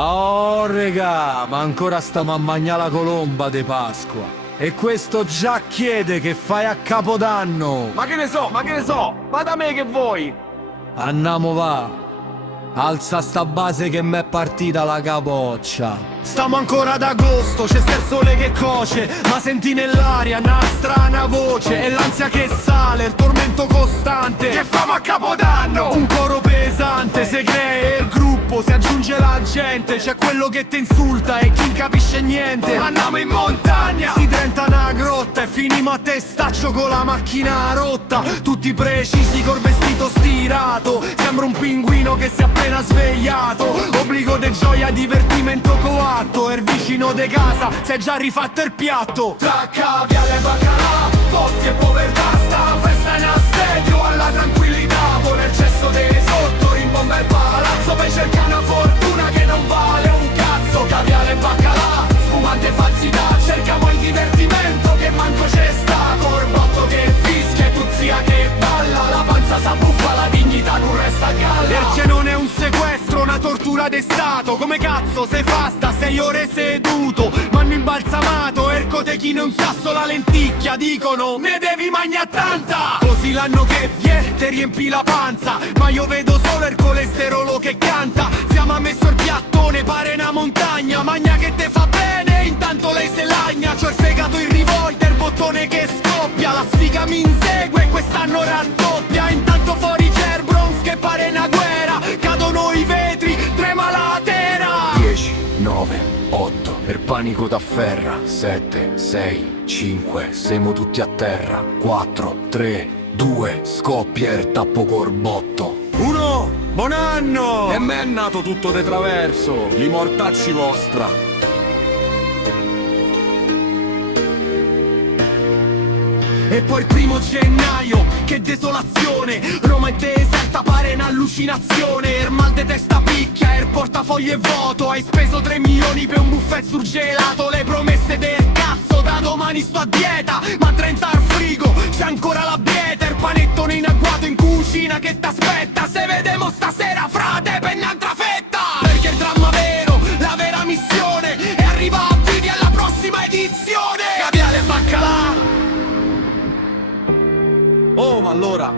Oh, regà, ma ancora stiamo a mangiare la colomba de Pasqua. E questo già chiede che fai a Capodanno. Ma che ne so, ma da me che vuoi? Andiamo va. Alza sta base che m'è partita la capoccia. Stiamo ancora ad agosto, c'è sta il sole che coce, ma senti nell'aria una strana voce. E l'ansia che sale, il tormento costante. Che famo a Capodanno? Un coro pesante, se crea il gruppo, si aggiunge la gente. C'è quello che ti insulta e chi non capisce niente. Andiamo in montagna! Si diventa una grotta e finimo a testaccio con la macchina rotta. Tutti precisi col vestito stirato, sembra un pinguino che si è appena svegliato. Obbligo de gioia, divertimento coatto, e il vicino de casa si è già rifatto il piatto. Tra caviale e baccalà, botti e povertà, sta festa in assedio alla tranquillità. Con il cesso dei sotto, rimbomba il palazzo per cercare una fortuna che non vale un cazzo. Caviale e baccalà, spumante e falsità, cerchiamo il divertimento che manco c'è sta. Corbotto che fischia e tuzzia che balla, la panza s'abbuffa, la dignità non resta a galla. Perché non è un sequestro, una tortura d'estato. Come cazzo se fa sta 6 ore seduto? M'hanno imbalsamato, ercotechino e un sasso la lenticchia. Dicono, ne devi mangiare tanta. Così l'anno che viene, te riempi la panza. Ma io vedo solo il colesterolo che canta. Siamo a messo il piattone, pare una montagna. Magna che te fa bene, intanto lei se lagna. C'ho il fegato in rivolta, il bottone che scoppia. La sfiga mi insegue, quest'anno raddoppia. Intanto fuori c'è il Bronx che pare una guerra. Cadono i vetri, trema la terra. 10, 9, 8, per panico d'afferra. 7, 6, 5, siamo tutti a terra. 4, 3, 2, scoppia il tappo corbotto. 1, buon anno! E me è nato tutto de traverso, li mortacci vostra. E poi il 1° gennaio, che desolazione. Roma è deserta, pare un'allucinazione. Il mal de testa picchia e il portafoglio è vuoto. Hai speso 3 milioni per un buffet surgelato. Le promesse del cazzo, da domani sto a dieta. Ma 30 al frigo, c'è ancora la bieta. Il panettone in agguato in cucina che t'aspetta. Se vedemo stasera, frate, per un'altra fetta. Perché il dramma vero, la vera missione è arrivare vivi alla prossima edizione. Caviale e baccalà. Oh, ma allora,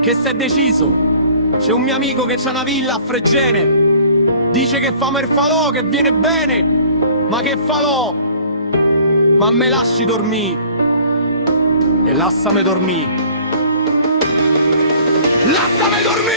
che s'è deciso? C'è un mio amico che c'ha una villa a Fregene. Dice che famo il falò, che viene bene. Ma che falò? Ma me lasci dormì. E lassame dormì. Lassame dormì!